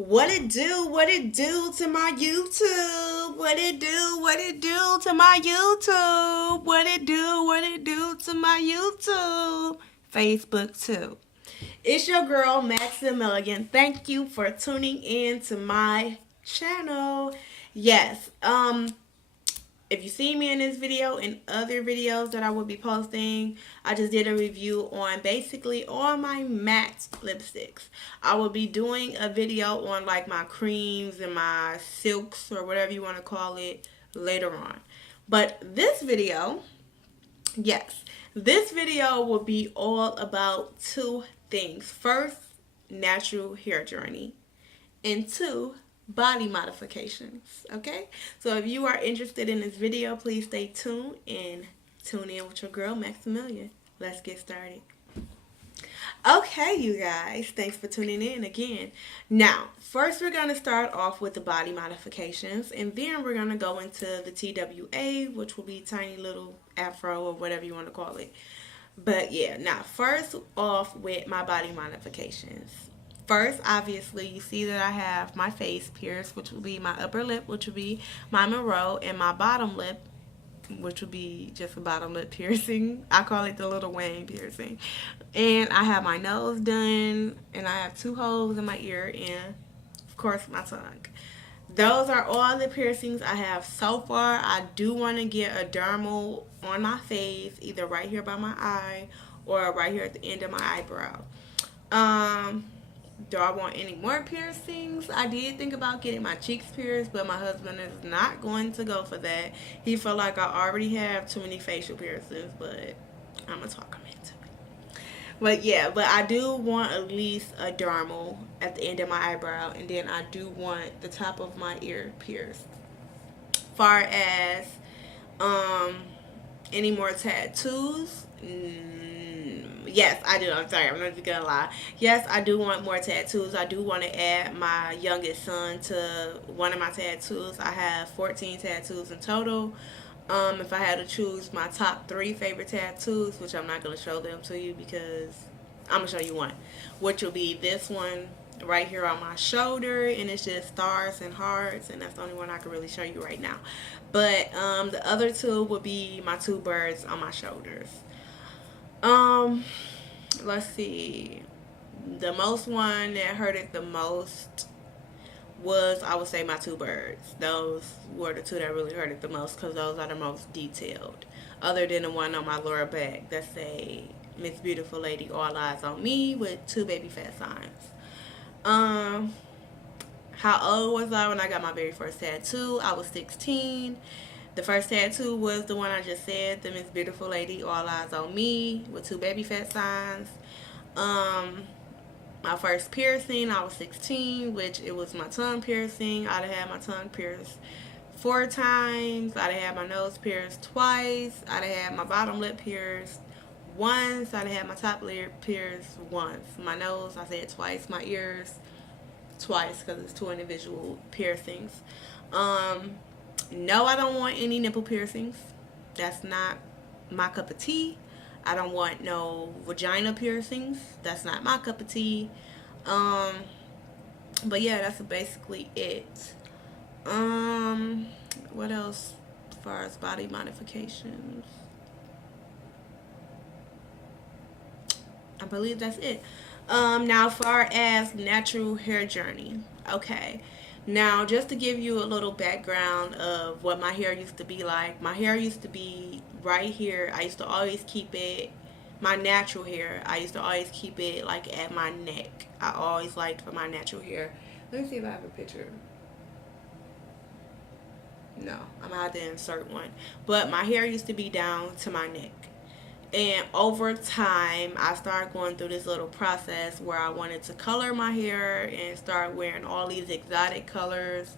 What it do to my YouTube? What it do to my YouTube? What it do to my YouTube? Facebook too. It's your girl Maximilian. Thank you for tuning in to my channel. Yes, if you see me in this video and other videos that I will be posting, I just did a review on basically all my matte lipsticks. I will be doing a video on like my creams and my silks or whatever you want to call it later on. But this video, yes, this video will be all about two things. First, natural hair journey, and two, body modifications. Okay, so if you are interested in this video, please stay tuned and tune in with your girl Maximilian. Let's get started. Okay, you guys, thanks for tuning in again. Now, first we're going to start off with the body modifications, and then we're going to go into the TWA, which will be tiny little afro or whatever you want to call it. But yeah, now first off with my body modifications. First, obviously, you see that I have my face pierced, which will be my upper lip, which will be my Monroe, and my bottom lip, which would be just a bottom lip piercing. I call it the Little Wayne piercing. And I have my nose done, and I have two holes in my ear, and of course my tongue. Those are all the piercings I have so far. I do want to get a dermal on my face, either right here by my eye or right here at the end of my eyebrow. Do I want any more piercings? I did think about getting my cheeks pierced, but my husband is not going to go for that. He felt like I already have too many facial piercings, but I'm going to talk him into it. But yeah, but I do want at least a dermal at the end of my eyebrow, and then I do want the top of my ear pierced. Far as any more tattoos, yes, I do. I'm sorry, I'm not gonna lie. Yes, I do want more tattoos. I do want to add my youngest son to one of my tattoos. I have 14 tattoos in total. If I had to choose my top three favorite tattoos, which I'm not gonna show them to you because I'm gonna show you one, which will be this one right here on my shoulder, and it's just stars and hearts, and that's the only one I can really show you right now. But the other two would be my two birds on my shoulders. Let's see. The most one that hurt it the most was, I would say, my two birds. Those were the two that really hurt it the most because those are the most detailed. Other than the one on my lower back that say Miss Beautiful Lady, All Eyes on Me with two baby fat signs. How old was I when I got my very first tattoo? I was 16. The first tattoo was the one I just said, the Miss Beautiful Lady, All Eyes on Me with two baby fat signs. My first piercing, I was 16, which it was my tongue piercing. I'd have had my tongue pierced 4 times. I'd have had my nose pierced twice. I'd have had my bottom lip pierced once. I'd have had my top lip pierced once. My nose, I said twice. My ears, twice, because it's 2 individual piercings. No, I don't want any nipple piercings. That's not my cup of tea. I don't want no vagina piercings. That's not my cup of tea. But yeah, that's basically it. What else as far as body modifications? I believe that's it. Now, as far as natural hair journey, okay. Now, just to give you a little background of what my hair used to be like, my hair used to be right here. I used to always keep it, my natural hair, I used to always keep it like at my neck. I always liked for my natural hair. Let me see if I have a picture. No, I'm gonna have to insert one. But my hair used to be down to my neck. And over time, I started going through this little process where I wanted to color my hair and start wearing all these exotic colors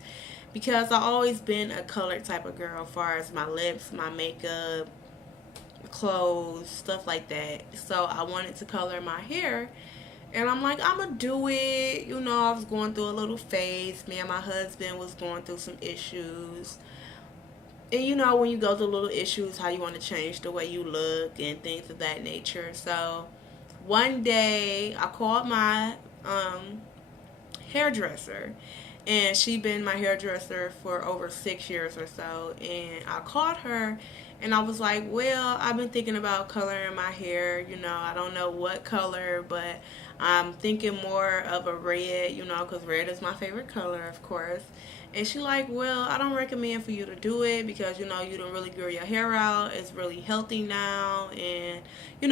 because I've always been a colored type of girl as far as my lips, my makeup, clothes, stuff like that. So I wanted to color my hair. And I'm like, I'm going to do it. You know, I was going through a little phase. Me and my husband was going through some issues. And you know, when you go through little issues, how you want to change the way you look and things of that nature. So one day I called my hairdresser. And she been my hairdresser for over 6 years or so. And I called her and I was like, well, I've been thinking about coloring my hair. I don't know what color, but I'm thinking more of a red, because red is my favorite color, of course. And she like, well, I don't recommend for you to do it because, you don't really grow your hair out. It's really healthy now. And,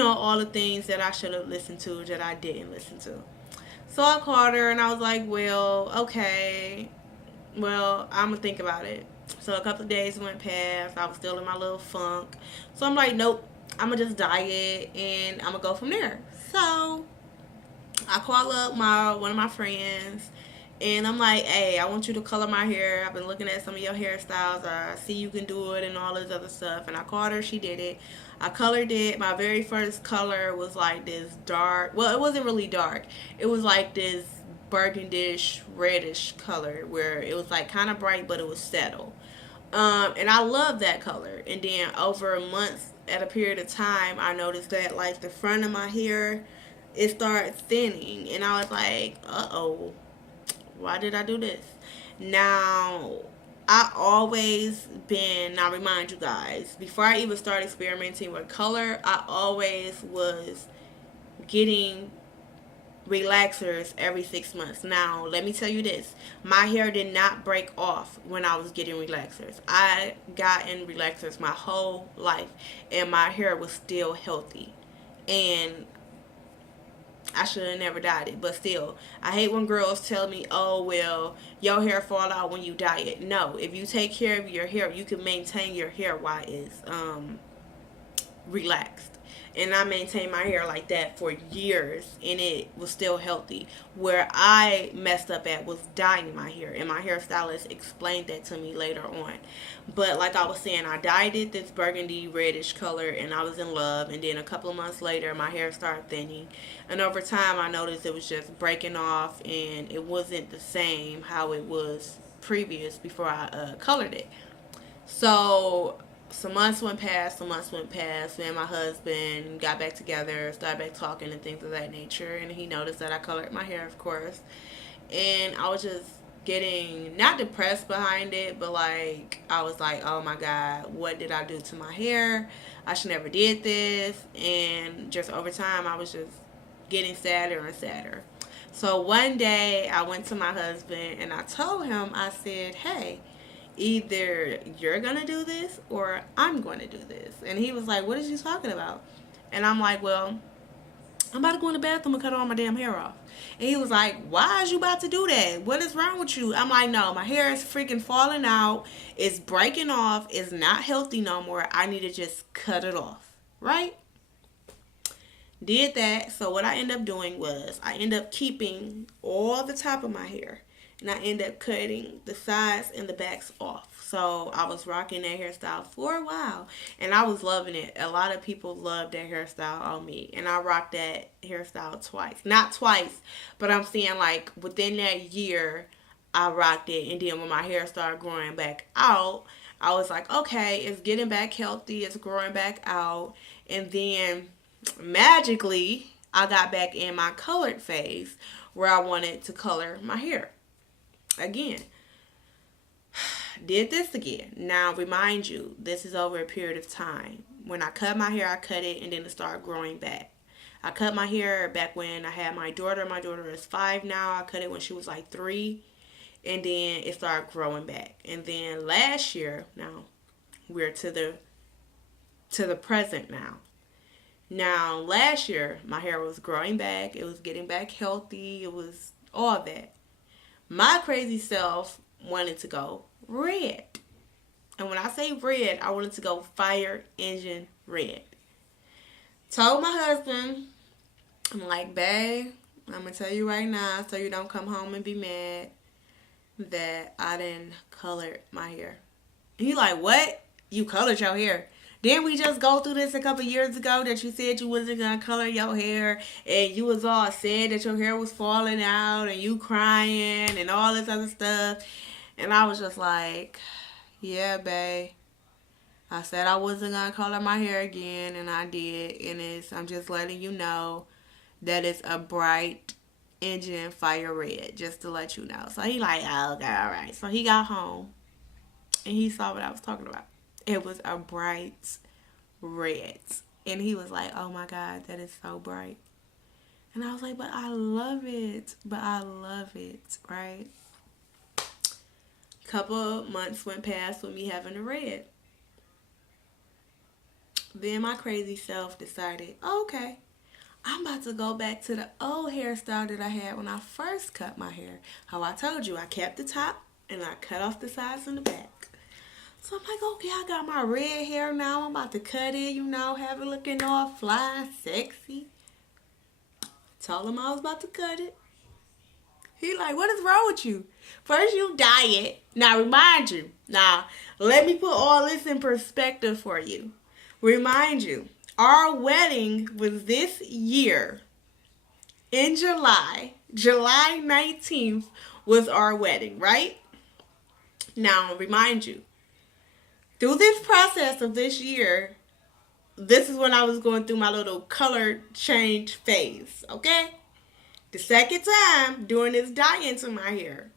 all the things that I should have listened to that I didn't listen to. So I called her and I was like, well, okay. Well, I'm going to think about it. So a couple of days went past. I was still in my little funk. So I'm like, nope. I'm going to just diet and I'm going to go from there. So I call up one of my friends and I'm like, hey, I want you to color my hair. I've been looking at some of your hairstyles. I see you can do it and all this other stuff. And I called her. She did it. I colored it. My very first color was like this dark. Well, it wasn't really dark. It was like this burgundish, reddish color where it was like kind of bright, but it was settled. And I love that color. And then over months, at a period of time, I noticed that like the front of my hair, it started thinning. And I was like, uh-oh, why did I do this? Now, I always been, now remind you guys, before I even started experimenting with color, I always was getting relaxers every 6 months. Now, let me tell you this. My hair did not break off when I was getting relaxers. I got in relaxers my whole life, and my hair was still healthy. And I should have never dyed it, but still, I hate when girls tell me, oh, well, your hair fall out when you dye it. No, if you take care of your hair, you can maintain your hair while it's relaxed. And I maintained my hair like that for years, and it was still healthy. Where I messed up at was dyeing my hair, and my hairstylist explained that to me later on. But like I was saying, I dyed it this burgundy reddish color, and I was in love. And then a couple of months later, my hair started thinning, and over time, I noticed it was just breaking off, and it wasn't the same how it was previous before I colored it. So some months went past, me and my husband got back together, started back talking and things of that nature, and he noticed that I colored my hair, of course. And I was just getting, not depressed behind it, but like, I was like, oh my God, what did I do to my hair? I should never did this. And just over time, I was just getting sadder and sadder. So one day, I went to my husband and I told him, I said, hey, either you're gonna do this or I'm going to do this. And he was like, what is you talking about? And I'm like, well, I'm about to go in the bathroom and cut all my damn hair off. And he was like, why is you about to do that? What is wrong with you? I'm like, no, my hair is freaking falling out. It's breaking off. It's not healthy no more. I need to just cut it off. Right? Did that. So what I ended up doing was I ended up keeping all the top of my hair. And I ended up cutting the sides and the backs off. So I was rocking that hairstyle for a while. And I was loving it. A lot of people loved that hairstyle on me. And I rocked that hairstyle twice. Not twice, but I'm saying like within that year, I rocked it. And then when my hair started growing back out, I was like, okay, it's getting back healthy. It's growing back out. And then magically, I got back in my colored phase where I wanted to color my hair again. Did this again. Now, remind you, this is over a period of time. When I cut my hair, I cut it and then it started growing back. I cut my hair back when I had my daughter. My daughter is 5 now. I cut it when she was like 3. And then it started growing back. And then last year, now we're to the present now. Now, last year, my hair was growing back. It was getting back healthy. It was all that. My crazy self wanted to go red. And when I say red, I wanted to go fire engine red. Told my husband, I'm like, babe, I'm going to tell you right now so you don't come home and be mad that I didn't color my hair. And he like, what? You colored your hair? Didn't we just go through this a couple years ago that you said you wasn't going to color your hair and you was all sad that your hair was falling out and you crying and all this other stuff? And I was just like, yeah, babe. I said I wasn't going to color my hair again and I did. And I'm just letting you know that it's a bright engine fire red, just to let you know. So he like, oh, okay, all right. So he got home and he saw what I was talking about. It was a bright red. And he was like, oh my God, that is so bright. And I was like, but I love it. But I love it, right? Couple months went past with me having a red. Then my crazy self decided, okay, I'm about to go back to the old hairstyle that I had when I first cut my hair. How I told you, I kept the top and I cut off the sides and the back. So I'm like, okay, I got my red hair now. I'm about to cut it, have it looking all fly, sexy. Told him I was about to cut it. He like, what is wrong with you? First you dye it. Now remind you. Now, let me put all this in perspective for you. Remind you, our wedding was this year in July. July 19th was our wedding, right? Now, remind you, through this process of this year, this is when I was going through my little color change phase, okay? The second time doing this dye into my hair.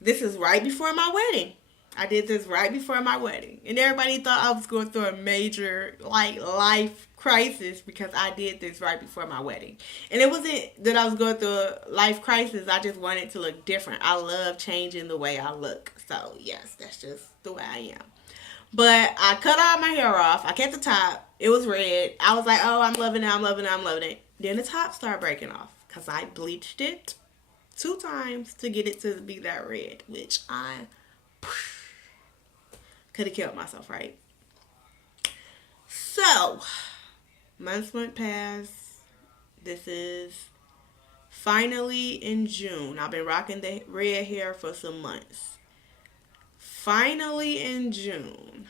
This is right before my wedding. I did this right before my wedding. And everybody thought I was going through a major life crisis because I did this right before my wedding. And it wasn't that I was going through a life crisis. I just wanted to look different. I love changing the way I look. So, yes, that's just the way I am. But I cut all my hair off. I kept the top. It was red. I was like, oh, I'm loving it. I'm loving it. I'm loving it. Then the top started breaking off because I bleached it 2 times to get it to be that red, which I could have killed myself, right? So, months went past. This is finally in June. I've been rocking the red hair for some months. Finally in June,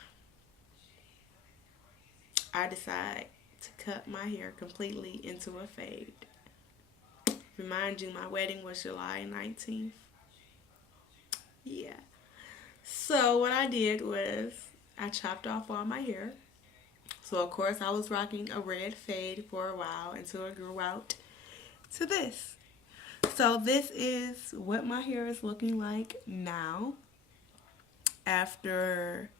I decide to cut my hair completely into a fade. Remind you, my wedding was July 19th. Yeah. So what I did was I chopped off all my hair. So of course I was rocking a red fade for a while until it grew out to this. So this is what my hair is looking like now. After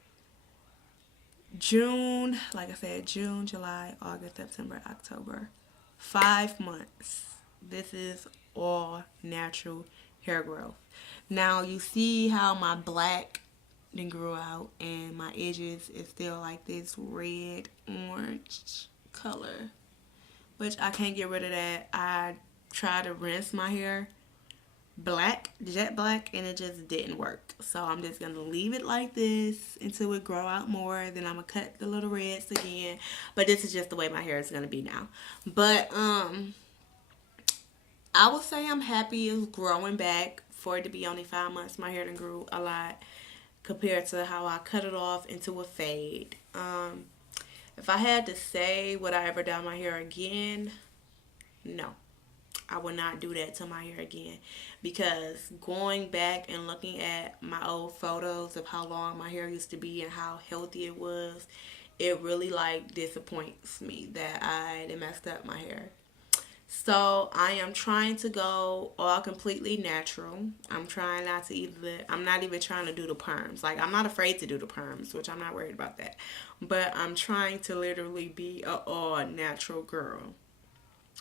June, like I said, June, July, August, September, October, 5 months. This is all natural hair growth. Now you see how my black then grew out and my edges is still like this red orange color, which I can't get rid of that. I tried to rinse my hair black, jet black, and it just didn't work. So I'm just gonna leave it like this until it grow out more. Then I'm gonna cut the little reds again. But this is just the way my hair is gonna be now. But I would say I'm happy it's growing back. For it to be only 5 months, my hair done grew a lot compared to how I cut it off into a fade. If I had to say, would I ever dye my hair again? No. I would not do that to my hair again, because going back and looking at my old photos of how long my hair used to be and how healthy it was, it really disappoints me that I messed up my hair. So I am trying to go all completely natural. I'm trying not to I'm not even trying to do the perms. I'm not afraid to do the perms, which I'm not worried about that. But I'm trying to literally be a all natural girl.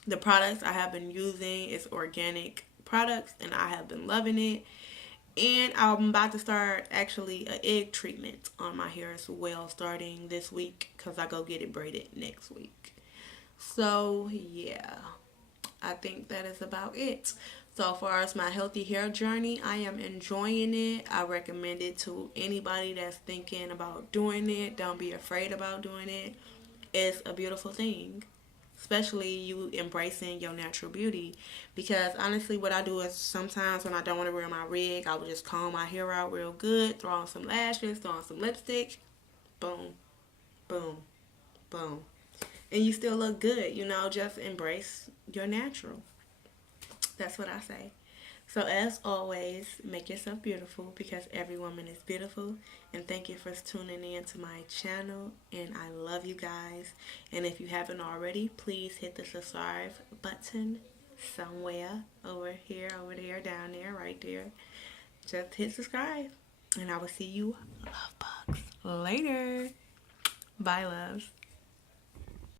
The products I have been using is organic products, and I have been loving it. And I'm about to start actually an egg treatment on my hair as well, starting this week, because I go get it braided next week. So yeah, I think that is about it. So far as my healthy hair journey, I am enjoying it. I recommend it to anybody that's thinking about doing it. Don't be afraid about doing it. It's a beautiful thing. Especially you embracing your natural beauty. Because honestly, what I do is sometimes when I don't want to wear my wig, I will just comb my hair out real good, throw on some lashes, throw on some lipstick. Boom, boom, boom. And you still look good, just embrace your natural. That's what I say. So as always, make yourself beautiful, because every woman is beautiful. And thank you for tuning in to my channel. And I love you guys. And if you haven't already, please hit the subscribe button somewhere over here, over there, down there, right there. Just hit subscribe. And I will see you love bugs later. Bye, loves.